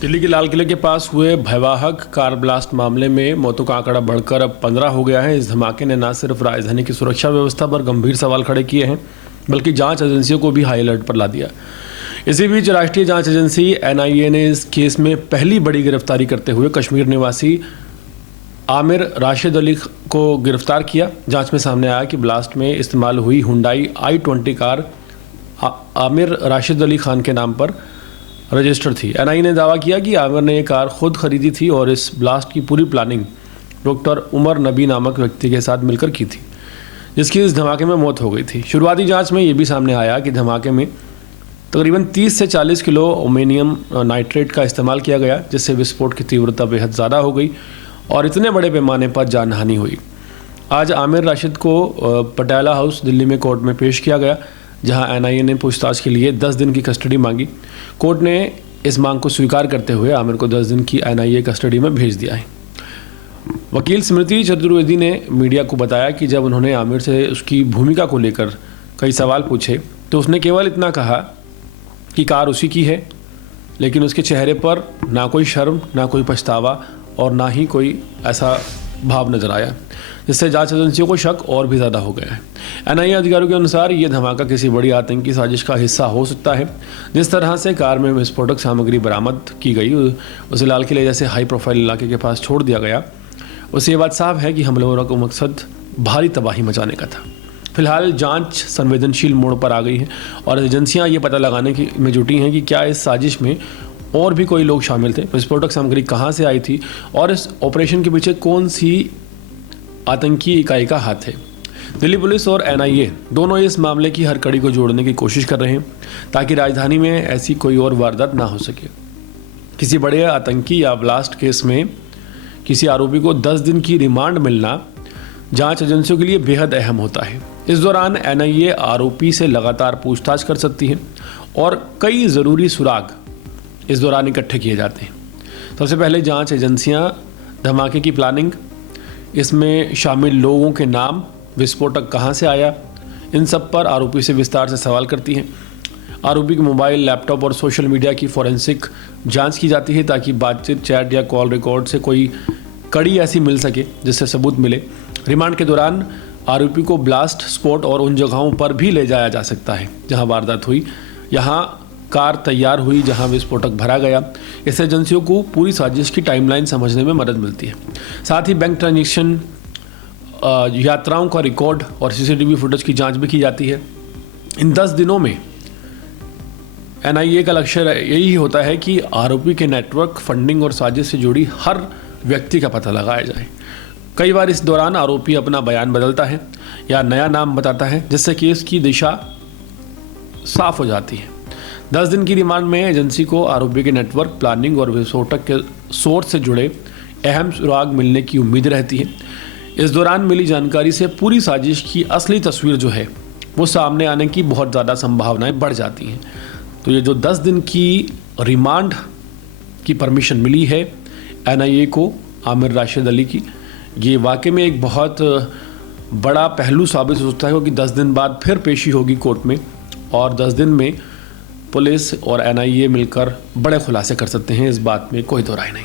दिल्ली के लाल किले के पास हुए भयावह कार ब्लास्ट मामले में मौतों का आंकड़ा बढ़कर अब 15 हो गया है। इस धमाके ने न सिर्फ राजधानी की सुरक्षा व्यवस्था पर गंभीर सवाल खड़े किए हैं, बल्कि जांच एजेंसियों को भी हाई अलर्ट पर ला दिया। इसी बीच राष्ट्रीय जांच एजेंसी एनआईए ने इस केस में पहली बड़ी गिरफ्तारी करते हुए कश्मीर निवासी आमिर राशिद अली को गिरफ्तार किया। जांच में सामने आया कि ब्लास्ट में इस्तेमाल हुई Hyundai i20 car Aamir Rashid Ali Khan के नाम पर रजिस्टर्ड थी। एनआईए ने दावा किया कि आमिर ने ये कार खुद खरीदी थी और इस ब्लास्ट की पूरी प्लानिंग डॉक्टर उमर नबी नामक व्यक्ति के साथ मिलकर की थी, जिसकी इस धमाके में मौत हो गई थी। शुरुआती जांच में ये भी सामने आया कि धमाके में तकरीबन 30 से 40 किलो अमोनियम नाइट्रेट का इस्तेमाल किया गया, जिससे विस्फोट की तीव्रता बेहद ज़्यादा हो गई और इतने बड़े पैमाने पर जानहानि हुई। आज आमिर राशिद को पटियाला हाउस दिल्ली में कोर्ट में पेश किया गया, जहां एनआईए ने पूछताछ के लिए 10 दिन की कस्टडी मांगी। कोर्ट ने इस मांग को स्वीकार करते हुए आमिर को 10 दिन की एनआईए कस्टडी में भेज दिया है। वकील स्मृति चतुर्वेदी ने मीडिया को बताया कि जब उन्होंने आमिर से उसकी भूमिका को लेकर कई सवाल पूछे तो उसने केवल इतना कहा कि कार उसी की है, लेकिन उसके चेहरे पर ना कोई शर्म, ना कोई पछतावा और ना ही कोई ऐसा भाव नजर आया, जिससे जांच एजेंसियों को शक और भी ज़्यादा हो गया है। एनआईए अधिकारियों के अनुसार ये धमाका किसी बड़ी आतंकी साजिश का हिस्सा हो सकता है। जिस तरह से कार में विस्फोटक सामग्री बरामद की गई, उसे लाल किले जैसे हाई प्रोफाइल इलाके के पास छोड़ दिया गया, उससे ये बात साफ है कि हमलावरों का मकसद भारी तबाही मचाने का था। फिलहाल जांच संवेदनशील मोड़ पर आ गई है और एजेंसियां ये पता लगाने में जुटी हैं कि क्या इस साजिश में और भी कोई लोग शामिल थे, विस्फोटक सामग्री कहाँ से आई थी और इस ऑपरेशन के पीछे कौन सी आतंकी इकाई का हाथ है। दिल्ली पुलिस और एनआईए दोनों इस मामले की हर कड़ी को जोड़ने की कोशिश कर रहे हैं, ताकि राजधानी में ऐसी कोई और वारदात ना हो सके। किसी बड़े आतंकी या ब्लास्ट केस में किसी आरोपी को 10 दिन की रिमांड मिलना जांच एजेंसियों के लिए बेहद अहम होता है। इस दौरान एनआईए आरोपी से लगातार पूछताछ कर सकती है और कई ज़रूरी सुराग इस दौरान इकट्ठे किए जाते हैं। सबसे पहले जांच एजेंसियां धमाके की प्लानिंग, इसमें शामिल लोगों के नाम, विस्फोटक कहां से आया, इन सब पर आरोपी से विस्तार से सवाल करती हैं। आरोपी के मोबाइल, लैपटॉप और सोशल मीडिया की फॉरेंसिक जांच की जाती है, ताकि बातचीत, चैट या कॉल रिकॉर्ड से कोई कड़ी ऐसी मिल सके जिससे सबूत मिले। रिमांड के दौरान आरोपी को ब्लास्ट स्पॉट और उन जगहों पर भी ले जाया जा सकता है जहां वारदात हुई, यहाँ कार तैयार हुई, जहां विस्फोटक भरा गया। इससे एजेंसियों को पूरी साजिश की टाइमलाइन समझने में मदद मिलती है। साथ ही बैंक ट्रांजैक्शन, यात्राओं का रिकॉर्ड और सीसीटीवी फुटेज की जांच भी की जाती है। इन 10 दिनों में एनआईए का लक्ष्य यही होता है कि आरोपी के नेटवर्क, फंडिंग और साजिश से जुड़ी हर व्यक्ति का पता लगाया जाए। कई बार इस दौरान आरोपी अपना बयान बदलता है या नया नाम बताता है, जिससे केस की दिशा साफ हो जाती है। 10 दिन की रिमांड में एजेंसी को आरोपी के नेटवर्क, प्लानिंग और विस्फोटक के सोर्स से जुड़े अहम सुराग मिलने की उम्मीद रहती है। इस दौरान मिली जानकारी से पूरी साजिश की असली तस्वीर जो है वो सामने आने की बहुत ज़्यादा संभावनाएं बढ़ जाती हैं। तो ये जो 10 दिन की रिमांड की परमिशन मिली है एनआईए को आमिर राशिद अली की, ये वाकई में एक बहुत बड़ा पहलू साबित हो सकता है, क्योंकि 10 दिन बाद फिर पेशी होगी कोर्ट में और 10 दिन में पुलिस और एनआईए मिलकर बड़े खुलासे कर सकते हैं। इस बात में कोई दो राय नहीं।